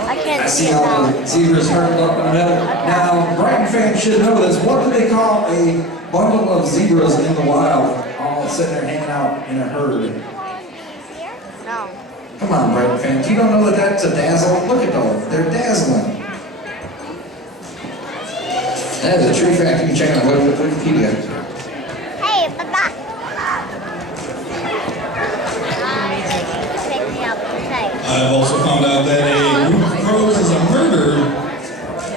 I can't I see see it all now. the zebras herded up in the middle. Now, Brighton fans should know this. What do they call a bundle of zebras in the wild, all sitting there hanging out in a herd? No. Come on, Brighton fans. You don't know that that's a dazzle? Look at those. They're dazzling. That is a true fact. You can check out Wikipedia. Hey, Baba. Pick me up and say. I've also found out that a group of crows is a murder.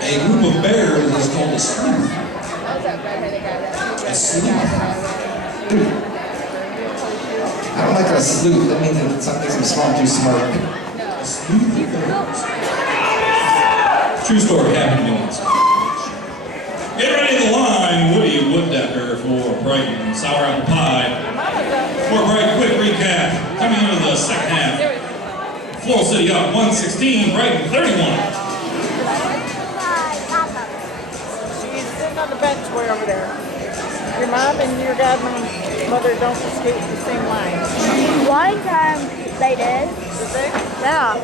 A group of bears is called a sleuth. A sleuth. I don't like a sleuth. That means that something's smart too smart. A sleuth of bears. True story, happened once. Get ready to line Woody Wooddecker for Brighton. Sour apple pie. For a bright, quick recap, coming into the second half. Floral City up 116, Brighton 31. She's sitting on the bench way over there. Your mom and your godmother don't skate the same line. One time they did. Did they? Yeah.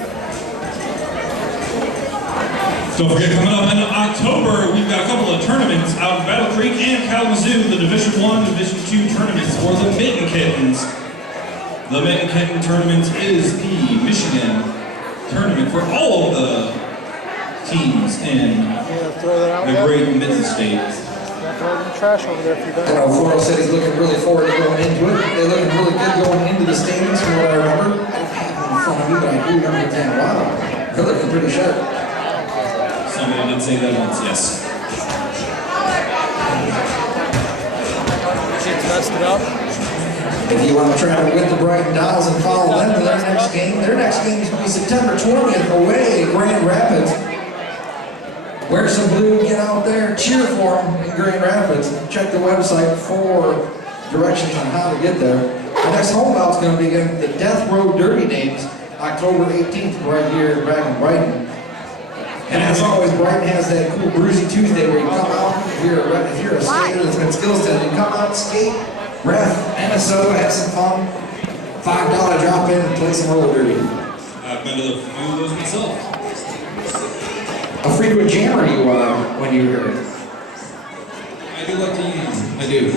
Don't forget, coming up in October, we've got a couple of tournaments out in Battle Creek and Kalamazoo, the Division I, Division II tournaments for the Mitten Kittens. The Mitten Kitten tournament is the Michigan tournament for all of the teams in Throw that out the yet? great Mitten State. Throw the trash over there if you're I done. know Floral City's looking really forward to going into it. They're looking really good going into the standings from what I remember. I don't have them in front of me, but I do remember them. Wow, they're looking pretty sharp. Somebody did say that once, yes. Kids messed it up. If you want to travel with the Brighton Dolls and follow them to their next game is going to be September 20th away at Grand Rapids. Wear some blue, get out there, cheer for them in Grand Rapids. Check the website for directions on how to get there. The next home bout is going to be again the Death Row Derby Days, October 18th, right here back in Brighton. And as always, Brighton has that cool Bruisey Tuesday where you come out, if you're a skater that's been skills tested, you come out, skate, ref, NSO, have some fun, $5 drop in and play some roller derby. I've been to a few of those myself. How frequent jammer you are when you're here? I do like to use. I do.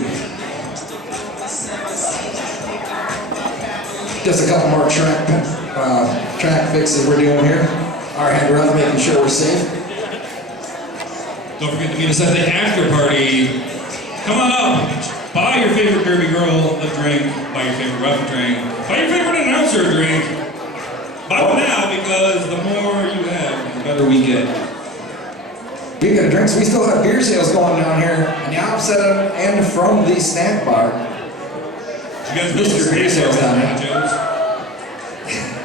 Just a couple more track fixes we're doing here. Our head ref making sure we're safe. Don't forget to meet us at the after party. Come on up. Buy your favorite derby girl a drink. Buy your favorite ref a drink. Buy your favorite announcer a drink. Buy one now because the more you have, the better we get. Speaking of drinks, we still have beer sales going down here on the opposite end from the snack bar. You guys Missed your beer sales down here. nachos.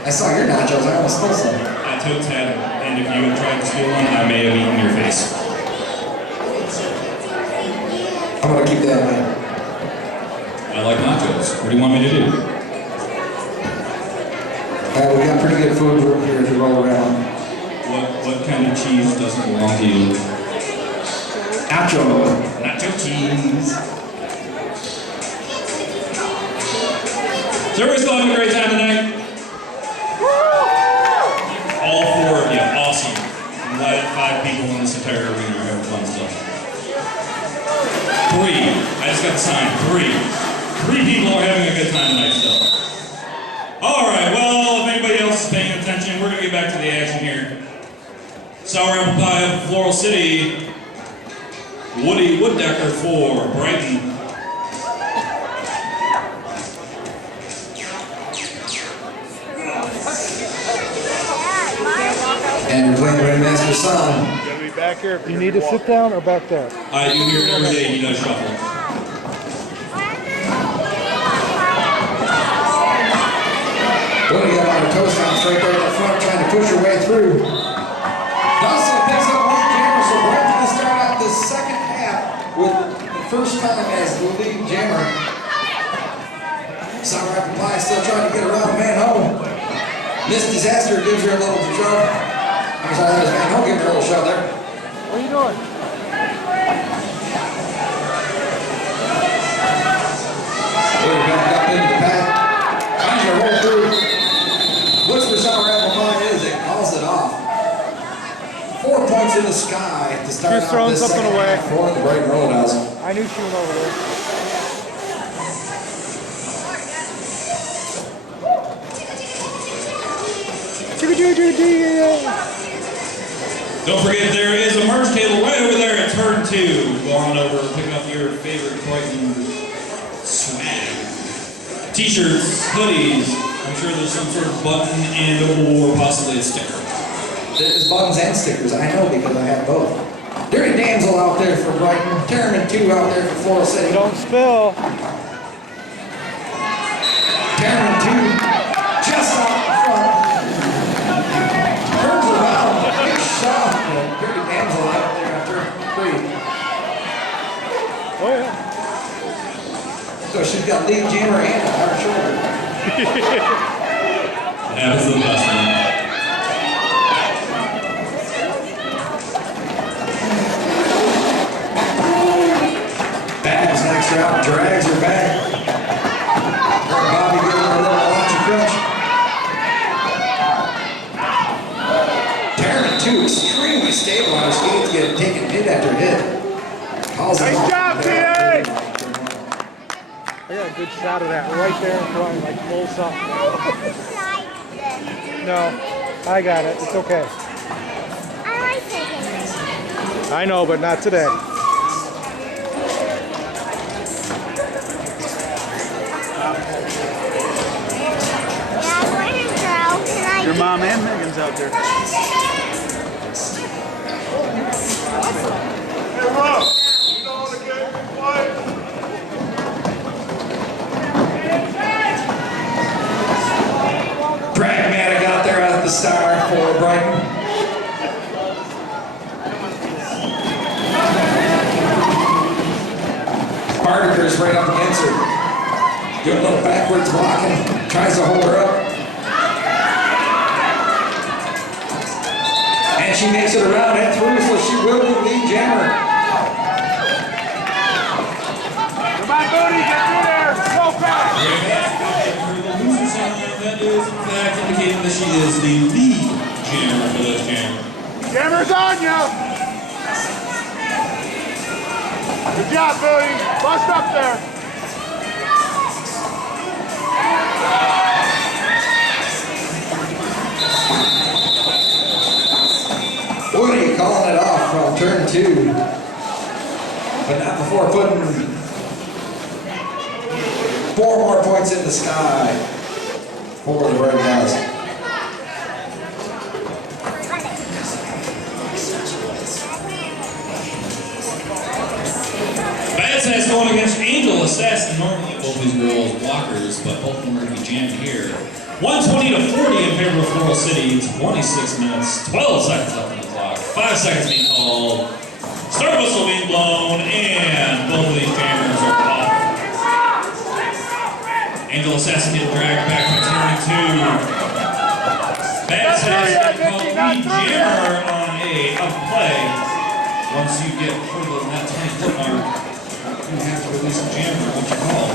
I saw your nachos, I almost stole some. I totes had them, and if you had tried to steal one, I may have eaten your face. I'm gonna keep that in mind. I like nachos. What do you want me to do? We got pretty good food room here if you roll around. What kind of cheese doesn't belong to you? Nacho. Nacho cheese. So everybody's still having a great time tonight? All four of you, awesome. I'm glad 5 people in this entire arena are having fun stuff. 3, I just got the sign, 3. 3 people are having a good time tonight still. All right, well, if anybody else is paying attention, we're gonna get back to the action here. Sour apple pie of Floral City. Woody Wooddecker for Brighton. And your Grandmaster son. You gotta be back here. You need to sit down or back there? I do hear every day he does shuffle. Well, you got our toast house right there at the front trying to push your way through. Dawson picks up one jammer, so Brighton's going to start out the second half with the first time as the lead jammer. Sour apple pie still trying to get around Van Ho. This disaster gives her a little shove. I'm sorry, that was Van Ho giving her a little shove there. What are you doing? We're back up into the pack. Trying to roll through. Looks for sour apple pie is it calls it off. points in the sky to start She's throwing this something second away. half for the Brighton Roadhouse. I knew she went over there. Don't forget, there is a merch table right over there at turn 2. Go on over and pick up your favorite Brighton swag. T-shirts, hoodies. I'm sure there's some sort of button and or possibly a sticker. There's buttons and stickers, I know because I have both. Dirty Damsel out there for Brighton. Terraman 2 out there for Floral City. Don't spill. Terraman 2 just out in front. Turns around. Big shot. Dirty Damsel out there on turn 3. Oh yeah. So she's got lead jammer and a hard shoulder. That was the best one. Babs next out, drags her back. Bobby giving her a little launch crunch. Terraman 2 extremely stable on her skates, getting taken hit after hit. Calls it Nice off. job, TA! I got a good shot of that right there in front, like full something. No, I got it. It's okay. I like taking it. I know, but not today. Your mom and Megan's out there. Hey, Rob, you know how to get quiet? Pragmatic out there at the star for Brighton. Barker's right up against her. Doing a little backwards blocking. Tries to hold her up. And she makes it around and through, so she will be lead jammer. Come on, Bodie, get through there. Go fast. For the loser sign, that is in fact indicating that she is the lead jammer for this jam. Jammer's on you. Good job, Bodie. Bust up there. Woody calling it off from turn 2. But not before putting 4 more points in the sky for the Red House. Bad Sass going against Angel Assassin. Normally both these girls blockers, but both of them are going to be jammed here. 120 to 40 in favor of Floral City. 26 minutes, 12 seconds left on the clock. 5 seconds being called. Start whistle being blown, and both of these jammers are off. Angel Assassin getting dragged back to turn 2. Bad Sass getting called lead jammer on a play. Once you get further than that 20-foot mark, you have to release a jammer, what you call.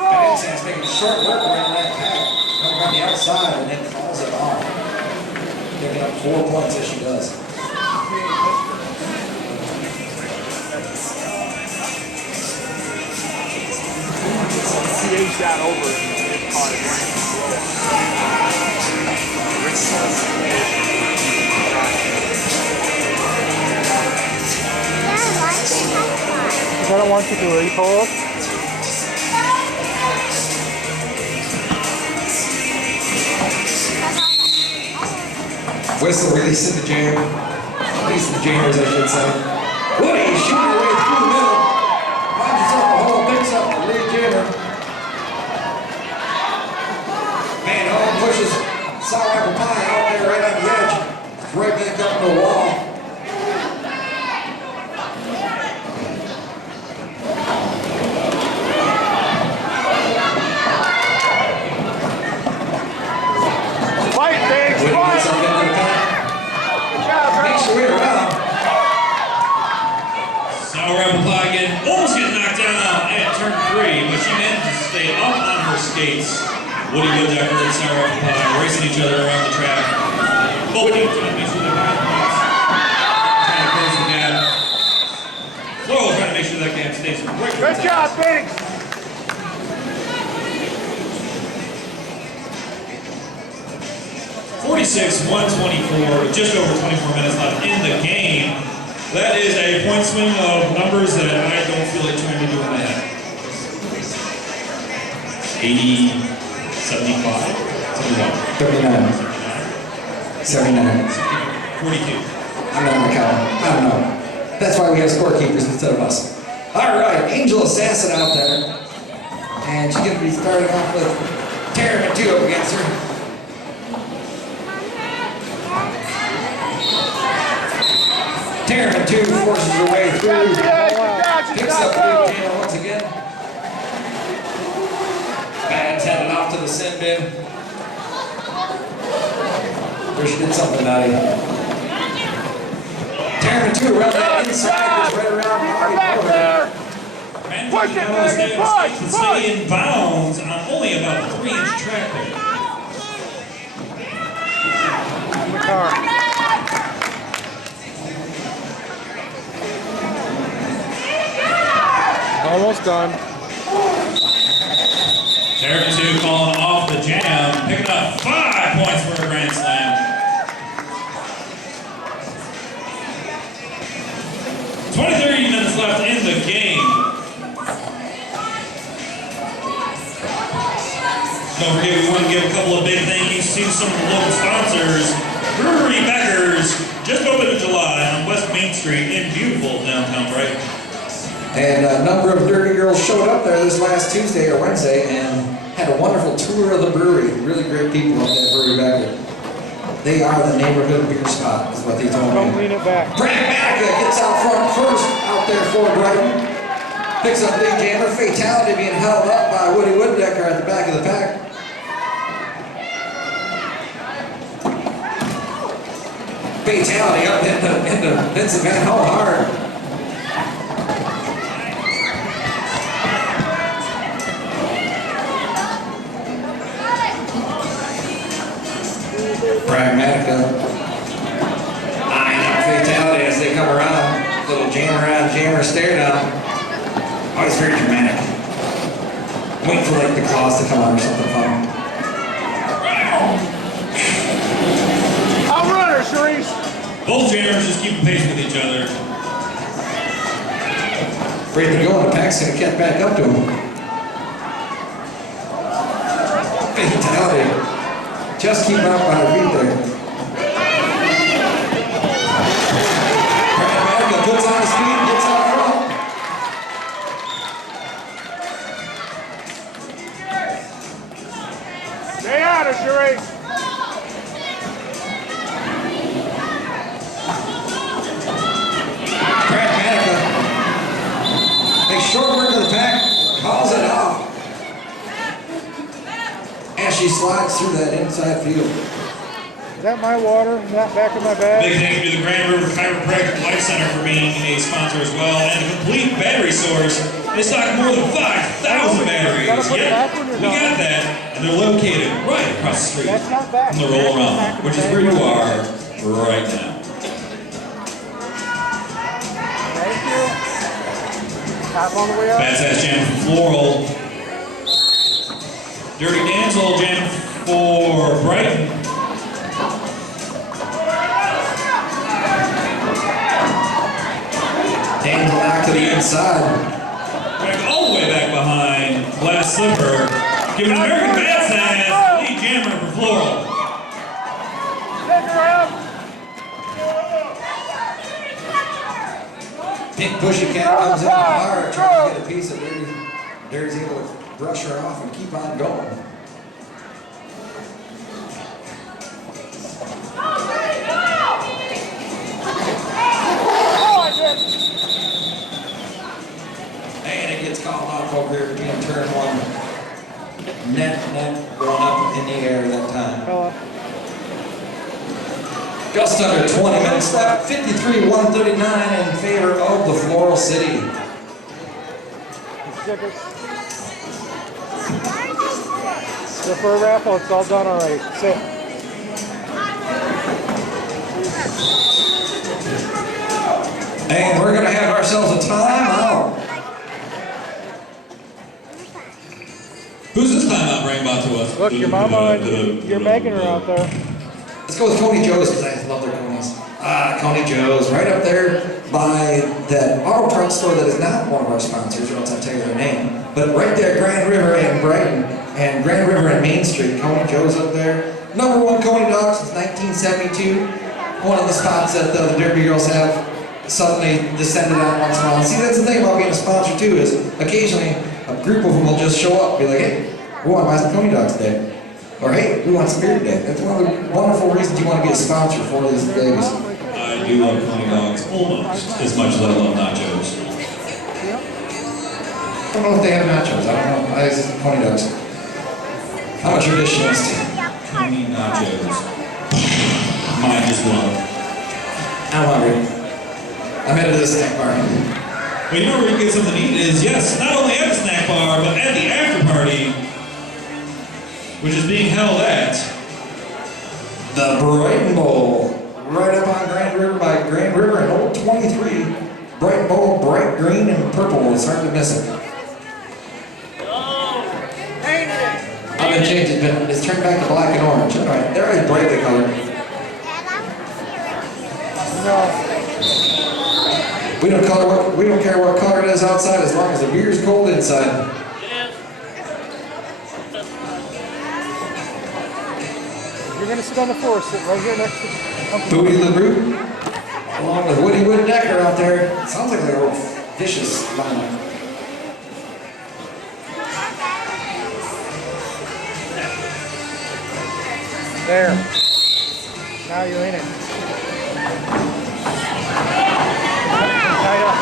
Bad Sass making a short work around that pack. Coming on the outside and then calls it off. Picking up 4 points as she does. CA shot over and caught it I don't want you to. Are you cold? Whistle releasing the jam. Releasing the jammers, I should say. Woody shooting her way through the middle. Finds herself a hole, picks up the lead jammer. Man, Owen pushes sour apple pie out there right on the edge. Right back up in the wall. Fight, Biggs, Woody fight! gets up into the pack. Good job, bro. Makes her way around. Sour apple pie again, almost getting knocked down at turn 3, but she manages to stay up on her skates. Woody Wooddecker and Sour apple pie racing each other around the track. Both teams trying to make sure they're got points. Trying to close the gap. Floral trying to make sure that gap stays right. Good job, Biggs. 46-124, just over 24 minutes left in the game. That is a point swing of numbers that I don't feel like trying to do in my head. 80, 75, 39. 79. 42. I'm not gonna count. I don't know. That's why we have scorekeepers instead of us. All right, Angel Assassin out there. And she's gonna be starting off with Tara and 2 up against her. Tara 2 forces her way through. Picks up Blue Jam once again. Bag's headed off to the sin bin. There she did something naughty. Tara 2 around that inside, right around the Hardy. Push it, Megan, push! Stay in bounds on only about a 3-inch track there. In the car. Almost done. Tara 2 calling off the jam, picking up 5 points for a grand slam. 23 minutes left in the game. Don't forget, we want to give a couple of big thank yous to some of the local sponsors. Brewery Becker's just opened in July on West Main Street in beautiful downtown Brighton. And a number of dirty girls showed up there this last Tuesday or Wednesday and had a wonderful tour of the brewery. Really great people up there, Brewery Becker. They are the neighborhood beer spot, is what they told me. Don't lean it back. Pragmatica gets out front first out there for Brighton. Picks up Big Jammer. Fatality being held up by Woody Wooddecker at the back of the pack. Fatality up into Vincent Van Ho hard. Pragmatica eyeing up Fatality as they come around. Little jammer stare down. Always very dramatic. Waiting for like the claws to come out or something fun. I'll run her, Sharice. Both jammers just keeping pace with each other. Afraid to go, and the pack's gonna catch back up to him. Fatality. Just keep up on her feet there. Pragmatica puts on the speed, gets out front. Stay out of Sharice. Pragmatica makes short work of the pack, calls it off. As she slides through that inside field. Is that my water? Is that back in my bag? Big thank you to the Grand River Chiropractic Life Center for being a sponsor as well, and a complete battery source. They stock more than 5,000 batteries. Yeah, we got that, and they're located right across the street That's not back. from the Roll Around, which is where you are right now. Thank you. Top on the way up. Bad Sass Jam from Floral. Dirty Dancehall Jam for Brighton. Daniel back to the inside. Back all the way back behind Glass Slipper. Giving American Bad Sass lead jammer for Floral. Take her out. Pink Bushy Cat comes in hard, trying to get a piece of Dirty. Dirty's able to brush her off and keep on going. And it gets called off over here being turn one. Net going up in the air that time. Just under 20 minutes left. 53-139 in favor of the Floral City. So for a raffle, it's all done already. Sit. And we're gonna have ourselves a timeout. Who's this timeout bringing about to us? Look, your mama and your Megan are out there. Let's go with Coney Joe's because I love their Conies. Coney Joe's, right up there by that auto truck store that is not one of our sponsors, or else I'll tell you their name. But right there, Grand River and Brighton, and Grand River and Main Street, Coney Joe's up there. Number one Coney dog since 1972. One of the spots that the Derby girls have suddenly descended on once in a while. See, that's the thing about being a sponsor too, is occasionally a group of them will just show up, be like, hey, we want to buy some Coney dogs today. Or hey, we want some beer today. That's one of the wonderful reasons you want to be a sponsor for these things. I do love Coney dogs almost as much as I love nachos. I don't know if they have nachos. I don't know. I just Coney dogs. I'm a traditionalist. Coney nachos. Mine just love. I'm hungry. I'm headed to the snack bar. Well, you know where you can get something to eat is, yes, not only at the snack bar, but at the after party, which is being held at The Brighton Bowl. Right up on Grand River by Grand River and Old 23. Brighton Bowl, bright green and purple. It's hard to miss it. I've been changed. It's turned back to black and orange. All right, they're already brightly colored. We don't care what color it is outside as long as the beer's cold inside. You're going to sit on the floor, sit right here next to Booty LaRue, along with Woody Wooddecker out there. Sounds like they're a vicious lineup. There. Now you're in it. Tied up.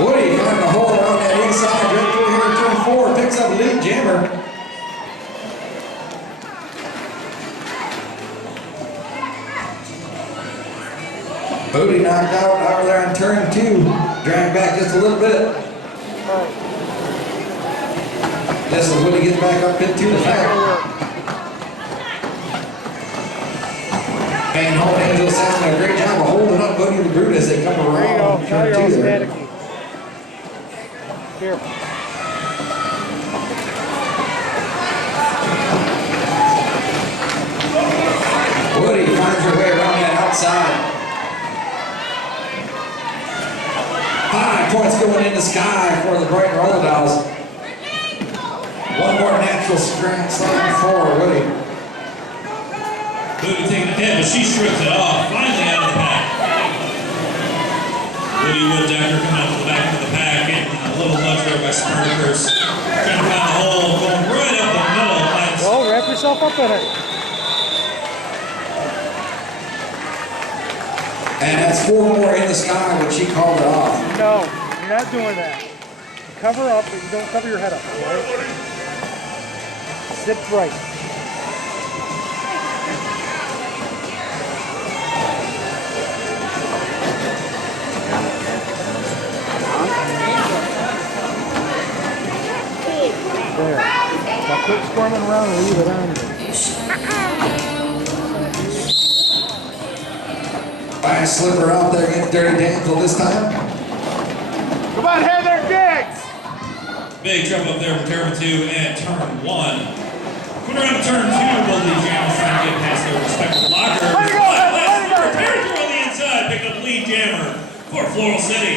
Woody finding a hole around that inside, right through here in turn 4, picks up lead jammer. Booty knocked out over there in turn 2, dragged back just a little bit. This is Woody gets back up into the back. And Home Angels having a great job of holding up Booty LaRue as they come There you around go. Now turn you're 2 all there. staticky. Here. Woody finds her way around that outside. 5 points going in the sky for the Brighton Roller Dolls. One more natural strength slam for Woody. Woody taking the hit, but she strips it off. Finally out of the pack. Woody Wooddecker coming out to the back of the pack, getting a little nudge there by Spartacus. Trying to find the hole, going right up the middle. Finds Well, wrap yourself up in it. And that's 4 more in the sky when she called it off. No, you're not doing that. You cover up, but you don't cover your head up, right? Sit right. There. Now quit squirming around and leave it on you. Fast slipper out there against Dirty Damsel this time. Come on, Heather, Diggs! big trouble up there for turn 2 and turn 1. Coming around to turn 2, both these jammers trying to get past their respective lockers. Let it go, Heather, let it go, Repair through on the inside, picking up the lead jammer for Floral City.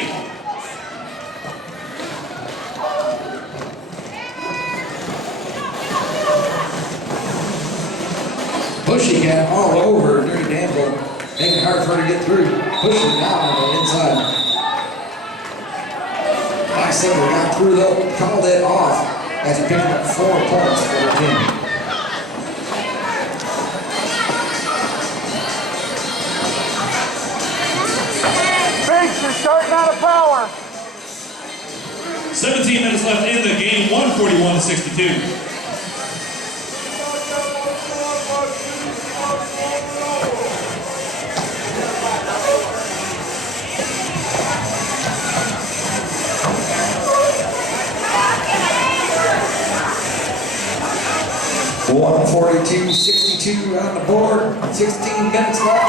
Pussycat all over Dirty Damsel, making it hard for her to get through. Pushing down on the inside. Nice slipper got through though, called it off as he picked up 4 points for the team. Binks, you're starting out of power. 17 minutes left in the game, 141-62. 42-62 on the board. 16 minutes left.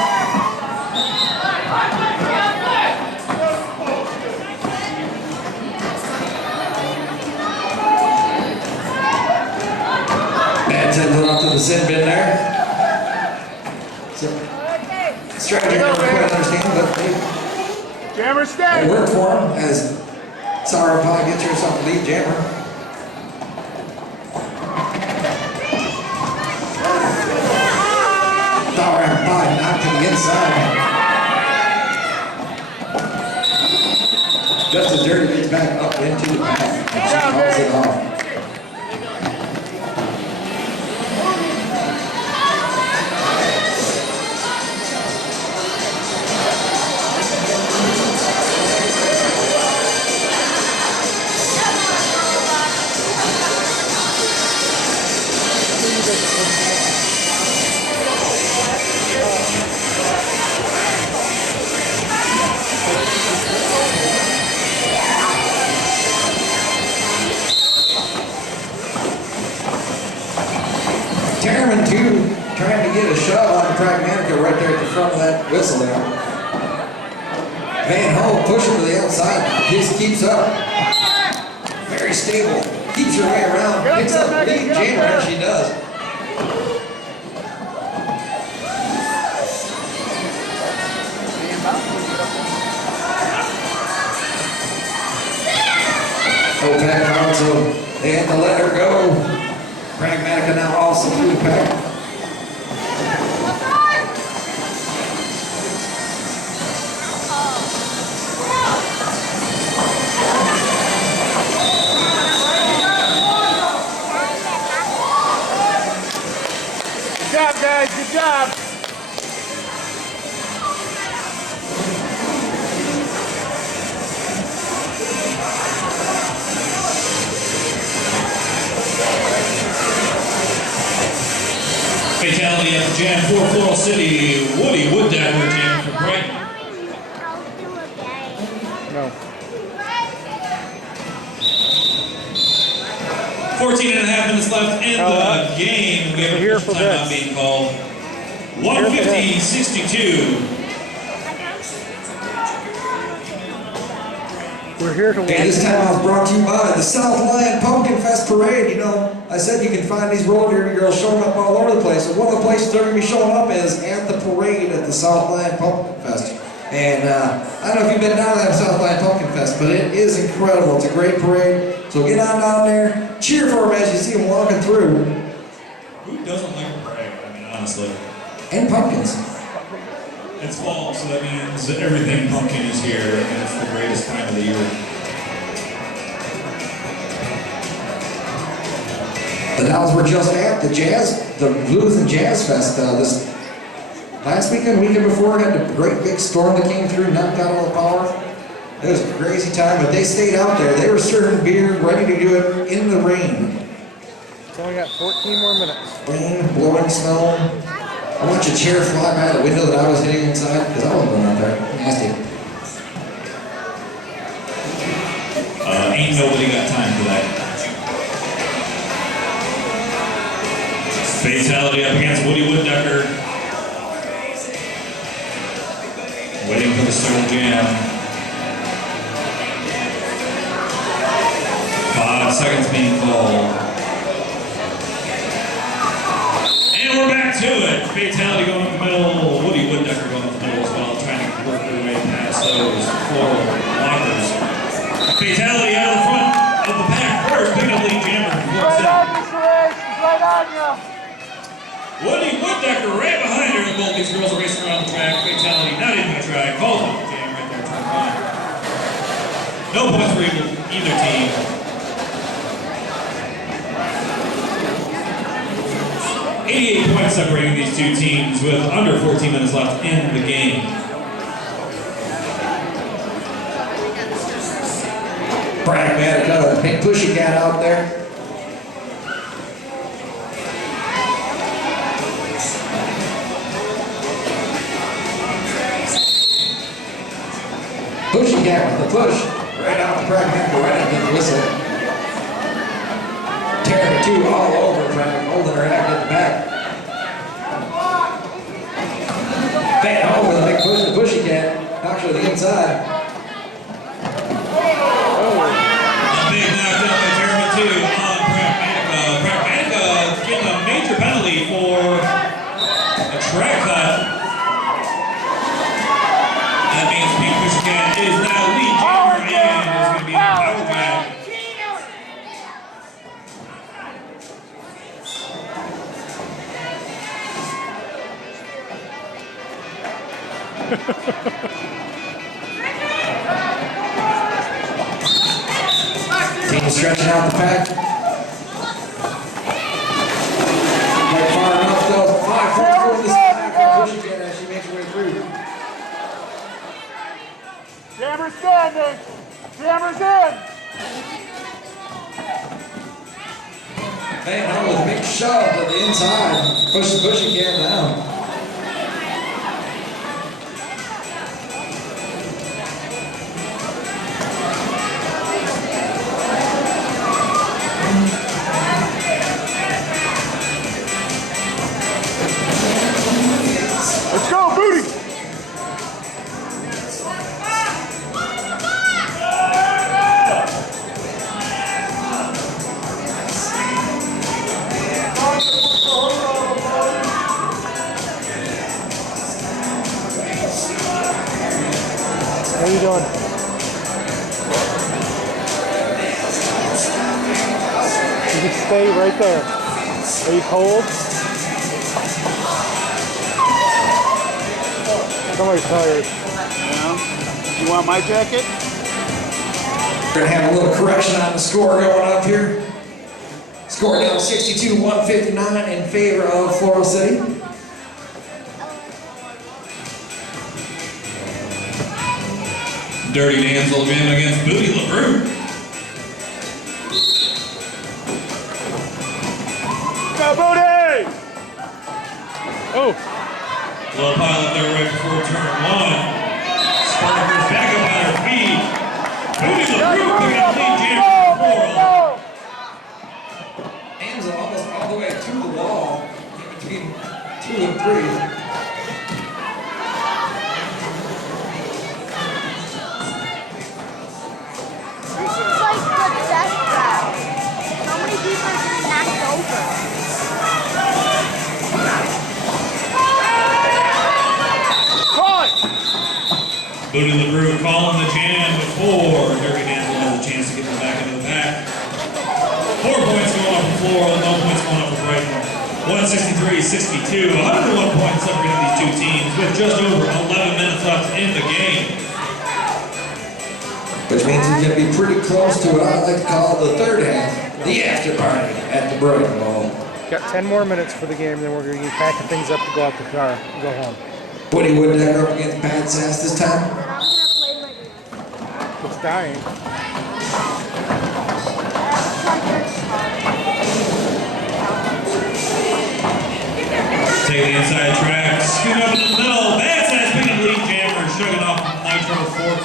Bad sends it off to the sin bin there. So, strategy I never quite understand, but Jammer, it stay. worked for him as Sour Pie gets herself a lead jammer. Sour Pie knocked to the inside. Just as Dirty gets back up into the back. She calls it off. Terman, too, trying to get a shove on Pragmatica right there at the front of that whistle there. Van Ho pushing to the outside. This keeps up. Very stable. Keeps her way around. Picks up the lead jammer as she does. OPEC also, they had to let her go. Pragmatica now also through the pack. Good job, guys. Good job. Fatality at the Jam 4 Floral City. Woody Wooddecker jam for Brighton. I'll do a game. No. 14 and a half minutes left in the game. We have a We're here for timeout this. being called. 150-62. We're here to watch. Okay, this time was brought to you by the Southland Pumpkin Fest Parade. You know, I said you can find these roller derby girls showing up all over the place. So one of the places they're going to be showing up is at the parade at the Southland Pumpkin Fest. And I don't know if you've been down to that Southland Pumpkin Fest, but it is incredible. It's a great parade. So get on down there, cheer for them as you see them walking through. Who doesn't like a parade? I mean, honestly. And pumpkins. It's fall, so that means that everything pumpkin is here, and it's the greatest time of the year. The Downs were just at the Blues and Jazz Fest this last weekend before. Had a great big storm that came through, knocked out all the power. It was a crazy time, but they stayed out there. They were serving beer, ready to do it in the rain. It's only got 14 more minutes. Rain, blowing snow. I watched a chair fly by the window that I was hitting inside because I wasn't going out there. Nasty. Ain't nobody got time for that. Fatality up against Woody Wooddecker. Waiting for the start of the jam. 5 seconds being called. And we're back to it. Fatality going up the middle. Woody Wooddecker going up the middle as well, trying to work their way past those 4 lockers. Fatality out of the front of the pack first. Big up lead jammer. Right on you, Suresh. He's right on you. Woody Wooddecker right behind her. Both these girls are racing around the track. Fatality not even going to try. Called on the jam right there. Turn 5. No points for either team. 88 points separating these two teams with under 14 minutes left in the game. Pragmatica, big pushy cat out there. Pushy cat with the push. Right out the Pragmatica, right into the whistle. Tearing the two all over, holding her act at the back. Fan home with a big push, the pushy cat. Knocks her to the inside. A big knockdown by Jeremy too on Pragmatica. Pragmatica getting a major penalty for a track cut. That means Pink Pussycat is now lead jammer and is going to be in power jab. Team stretching out the pack. Right far enough though. 5-4 this time for Pushy Cat as she makes her way through. Jammer's standing. Jammer's in. Fan home with a big shove to the inside. Push the Pushy Cat down. Let's go, Booty. How you doing? You can stay right there. Are you cold? Somebody's tired. You want my jacket? We're gonna have a little correction on the score going up here. Score now 62-159 in favor of Floral City. Dirty Damsel Jam against Booty LaBrue. Go, Booty! Oh, Little pile up there right before turn one. Sparkers back up on her feet. Booty LaBrue picking up lead jammer for Floral. Ansel almost all the way to the wall, between 2 and 3. This is like the death round. How many people are getting knocked over? Booty LaBrue calling the jam before Dirty Damsel has a chance to get them back into the pack. 4 points going up for Floral, no points going up for Brighton. 163-62, 101 points separating these two teams with just over 11 minutes left in the game. Which means it's going to be pretty close to what I like to call the third half, the after party at the Brighton Ball. got 10 more minutes for the game, then we're going to be packing things up to go out the car and go home. Woody Wooddecker up against Pat Sass this time. Then I'm gonna play my game. It's dying. Take the inside track, scoot up in the middle. Bad Sass picking lead jammer, shoving off Nitro 4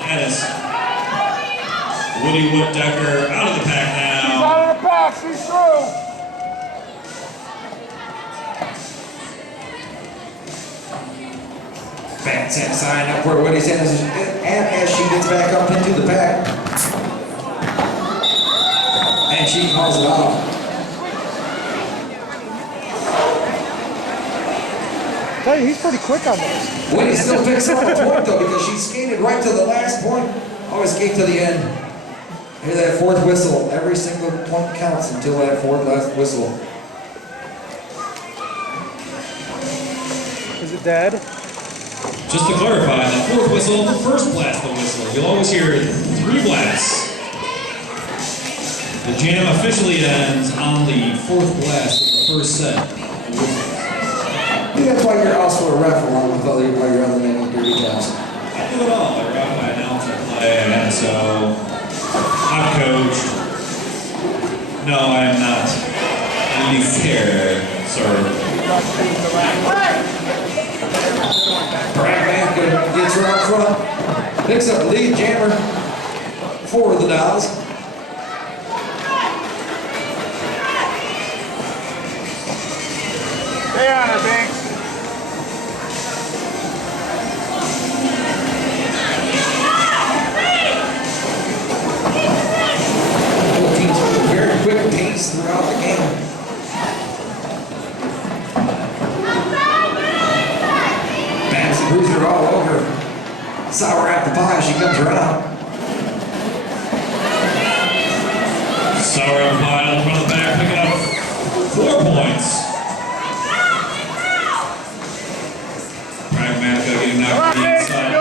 status. Woody Wooddecker out of the pack now. She's out of the pack. She's through. Pat Sass sign up where Woody's at as she gets back up into the pack. And she calls it off. Tell you, he's pretty quick on this. Woody still picks up the point though because she skated right to the last point. Always skate to the end. Hear that fourth whistle. Every single point counts until that fourth last whistle. Is it dead? Just to clarify, the fourth whistle, the first blast of the whistle. You'll always hear 3 blasts. The jam officially ends on the 4th blast of the first set. I think that's why you're also a ref along with all your other many dirty jobs. I do it all. I ref, I announce, I play, I NSO, I've coached. No, I am not. Any fair, sir. Bragman gets her out front, picks up the lead jammer for the Dolls. Stay on her, Binks. Sour apple pie, she comes around. Sour apple pie on the front of the back, picking up 4 points. Pragmatica getting knocked to the inside.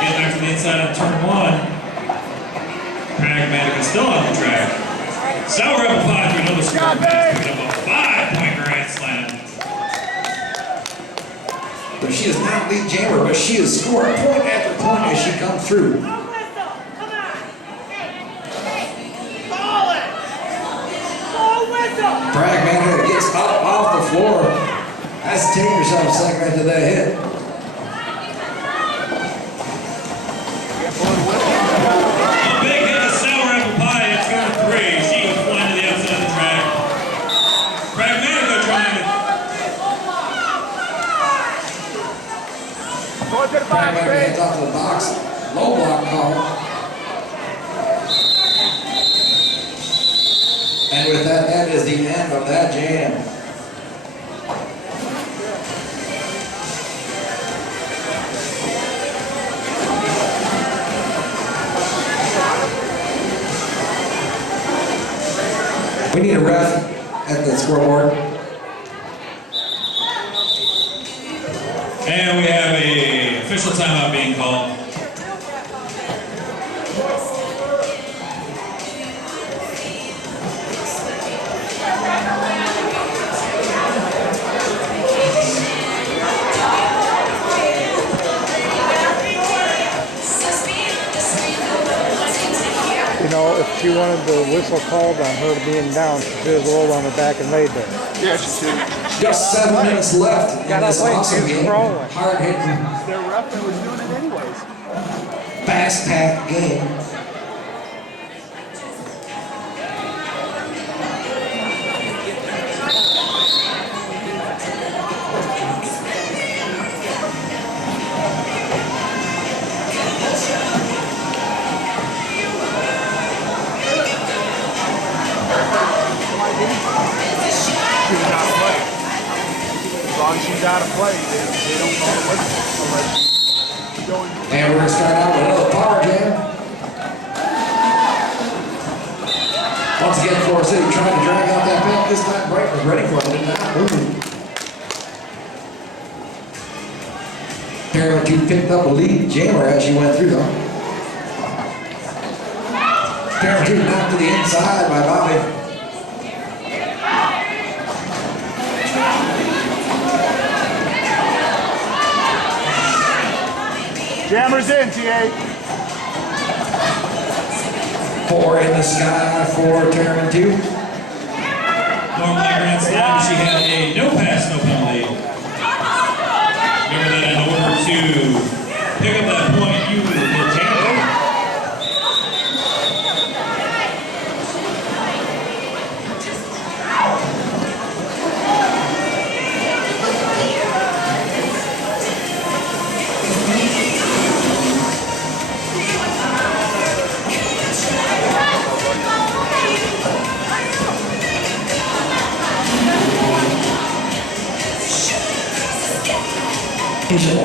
Getting knocked to the inside on turn 1. Pragmatica still on the track. Sour apple pie through another score. Picking up a 5-point grand slam. But she is not lead jammer, but she has scored point after point as she comes through. Pragmatica gets up off the floor. Has to take herself a second after that hit. A big hit to sour apple pie at turn 3. She goes flying to the outside of the track. Pragmatica trying to. Pragmatica heads off to the box. Low block call. And with that, that is the end of that jam. We need a ref at the scoreboard. And we have a official timeout being called. You know, if she wanted the whistle called on her being down, she should have rolled on her back and laid there. Yeah, she should. Just 7 minutes left in Got this that late, awesome she's game. rolling. Hard hitting, Their ref that was doing it anyways. fast packed game. She was out of play. As long as she's out of play, they don't call it whistle unless she's going. And we're going to start out with another power jam. Once again, Florida City trying to drag out that pin. This time Brighton was ready for it. Did not move. Parent 2 picked up a lead jammer as she went through though. Parent 2 knocked to the inside by Bobby. Jammers in, TA. 4 in the sky for Terran 2. Normally grand slam, she had a no pass, no penalty. Remember that in order to pick up that point, you were jamming.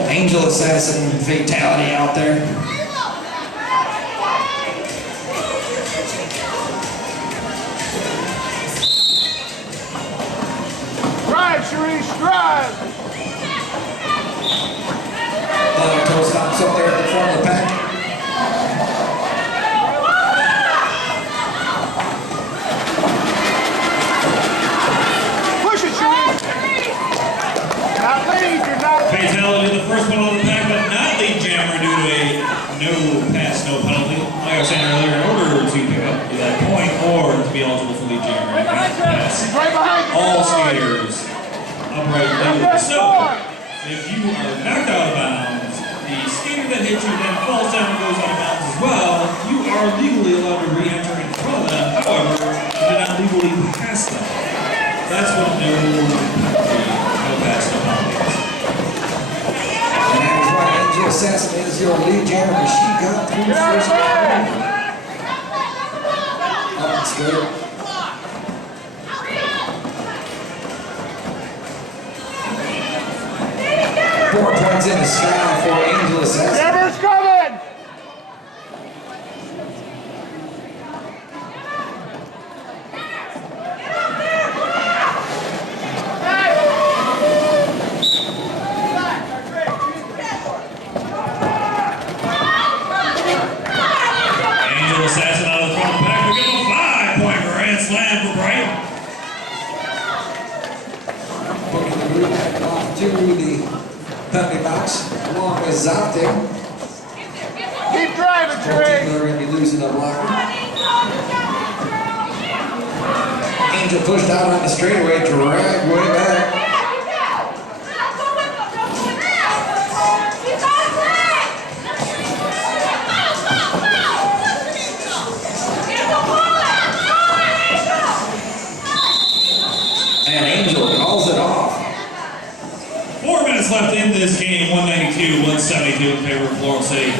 Angel assassin fatality out there. Drive, Sharice, drive. Toe stops up there at the front of the pack. Push it, Sharice. Not lead, you're not. Fatality, the first one on the pack, but not lead jammer due to a no pass, no penalty. Like I was saying earlier, in order to pick up that point or to be eligible for lead jammer, you have to pass Right behind you. all skaters upright legally. So, if you are knocked out of bounds, the skater that hits you then falls down and goes out of bounds as well, you are legally allowed to re-enter in front of them. However, you did not legally pass them. That's what no penalty, no pass, no penalty is. And that is why Angel Assassin is your lead jammer because she got through the first round. Oh, that's good. 4 points in the sky for Angel Assassin. Jammer's coming! Angel Assassin out of the front of the pack. We give a 5-point grand slam for Brighton. Booking the group back off to the penalty box along with Zoptic. Keep driving, Both Trey! teams are going to be losing a blocker. Angel pushed out on the straightaway, drag way back. And Angel calls it off. 4 minutes left in this game, 192-172 in favor of Floral City.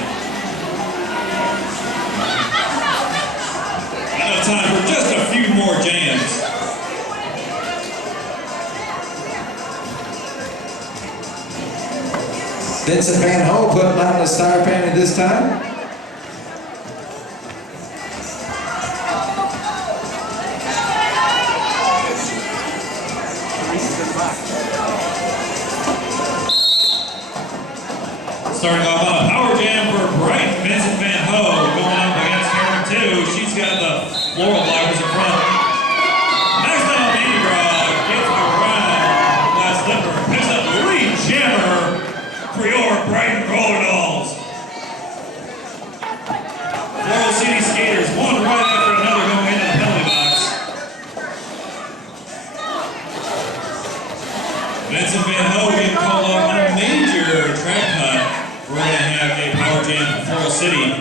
Enough time for just a few more jams. Vincent Van Ho putting on the star panty this time. Starting off on a power jam for Brighton, Vincent Van Ho going up against Karen 2. She's got the floral blockers in front. Next up, Ingrog gets around. Last slipper picks up the lead jammer for your Brighton Roller Dolls. Floral City skaters, one right after another going into the penalty box. Vincent Van Ho getting called up on a major track cut. We're going to have a power jam for Floral City.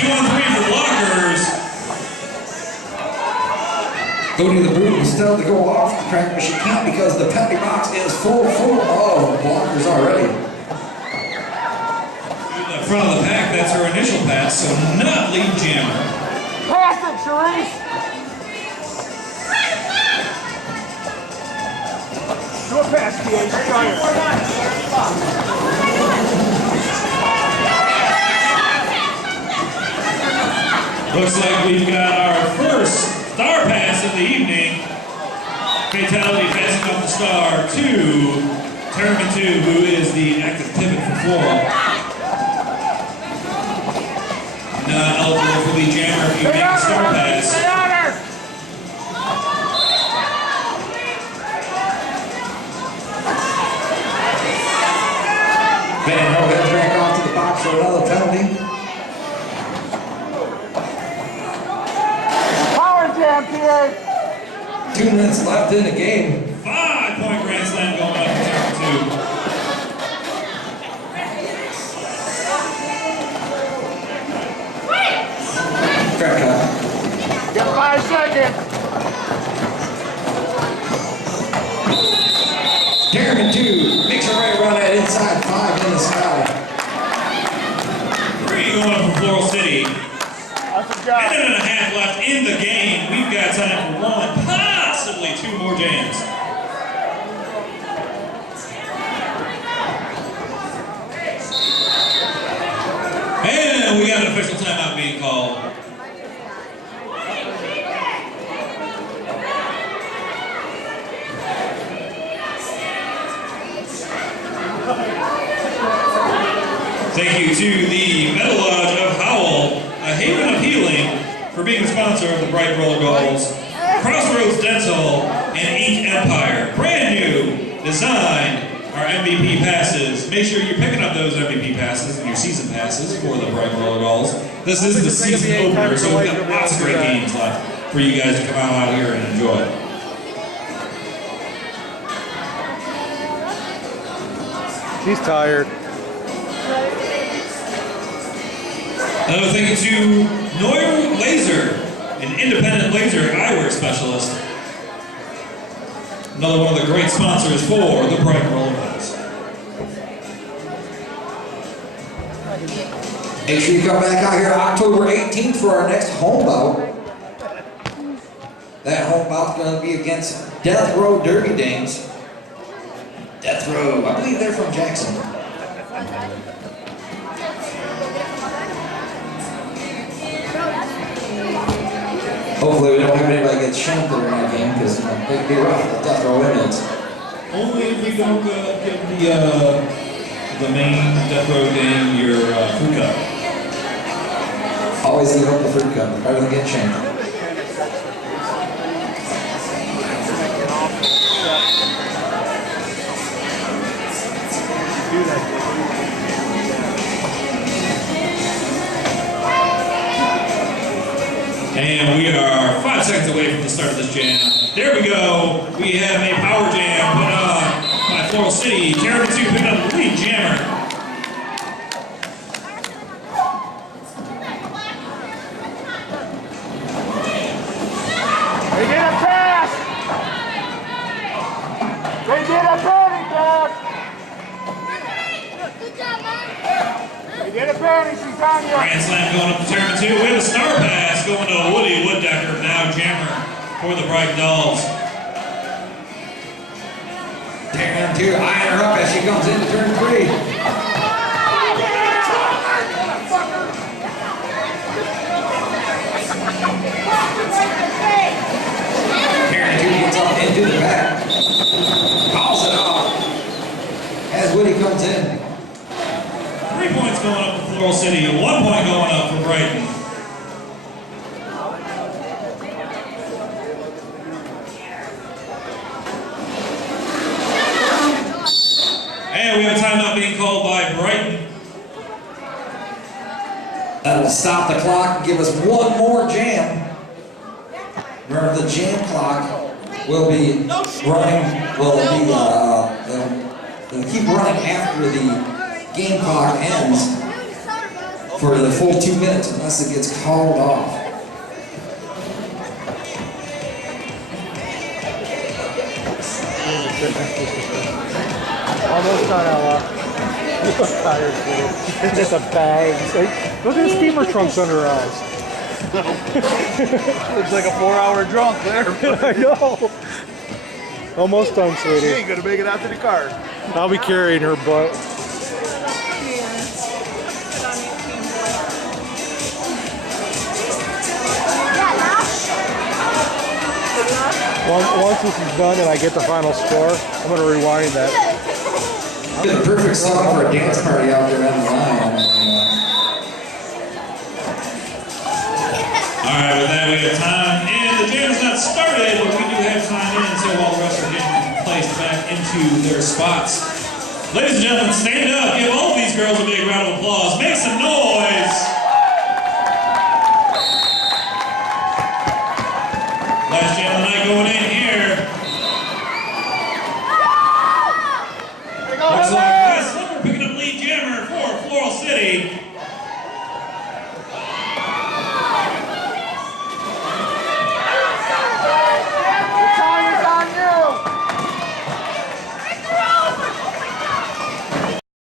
2-on-3 for blockers. Go to the boot instead to go off the track, but she can't because the penalty box is full of blockers already. In the front of the pack, that's her initial pass, so not lead jammer. Pass it, Sharice! Do a pass, PA. Looks like we've got our first star pass of the evening. Fatality passing off the star to Terman 2, who is the active pivot for Floral. Not eligible for the jammer if you make a star pass. Van Ho heads back off to the box for another penalty. Power jam, PA! 2 minutes left in the game. 5-point grand slam going up to Terman 2. Crack cut. Get 5 seconds! Darren 2 makes her right around that inside 5 in the sky. 3 going up for Floral City. That's a job. Minute and a half left in the game. We've got time for 1, possibly 2 more jams. And we got an official timeout being called. Thank you to the Metal Lodge of Howell, a haven of healing, for being the sponsor of the Brighton Roller Dolls, Crossroads Dental, and Ink Empire. Brand new, designed, our MVP passes. Make sure you're picking up those MVP passes and your season passes for the Brighton Roller Dolls. This is the season opener, so we've got lots of great games left for you guys to come out here and enjoy. She's tired. Another thank you to Neuer Laser, an independent laser eyewear specialist. Another one of the great sponsors for the Brighton Roller Dolls. Make sure you come back out here October 18th for our next home bout. That home bout's going to be against Death Row Derby Dames. Death Row. I believe they're from Jackson. Hopefully we don't have anybody get shanked in that game because it'd be rough with Death Row inmates. Only if you don't give the main Death Row game your food cup. Always give up the fruit cup, better than getting shanked. And we are 5 seconds away from the start of this jam. There we go. We have a power jam put on by Floral City. Terror 2 picking up the lead jammer. They get a pass! They get a penny pass! Good job, man. They get a penny, she's on you! Grand slam going up to Terror 2. We have a star pass going to Woody Wooddecker, now jammer for the Brighton Dolls. Darren 2 eyeing her up as she comes into turn 3. Darren 2 gets up into the back. Calls it off as Woody comes in. 3 points going up for Floral City, 1 point going up for Brighton. And we have a timeout being called by Brighton. That'll stop the clock and give us one more jam. Remember, the jam clock will be running, it'll keep running after the game clock ends for the full 2 minutes unless it gets called off. Almost done, Ella. You look tired, dude. It's just a bag. Look at the steamer trunks under her eyes. Looks like a 4-hour drunk there. I know. Almost done, She sweetie. ain't gonna make it out to the car. I'll be carrying her butt. Once this is done and I get the final score, I'm going to rewind that. It's a perfect song for a dance party out there on the line. Alright, with that we have time, and the jam is not started, but we do have time in, so all the rest are getting placed back into their spots. Ladies and gentlemen, stand up, give all of these girls a big round of applause, make some noise! Last jam of the night going in.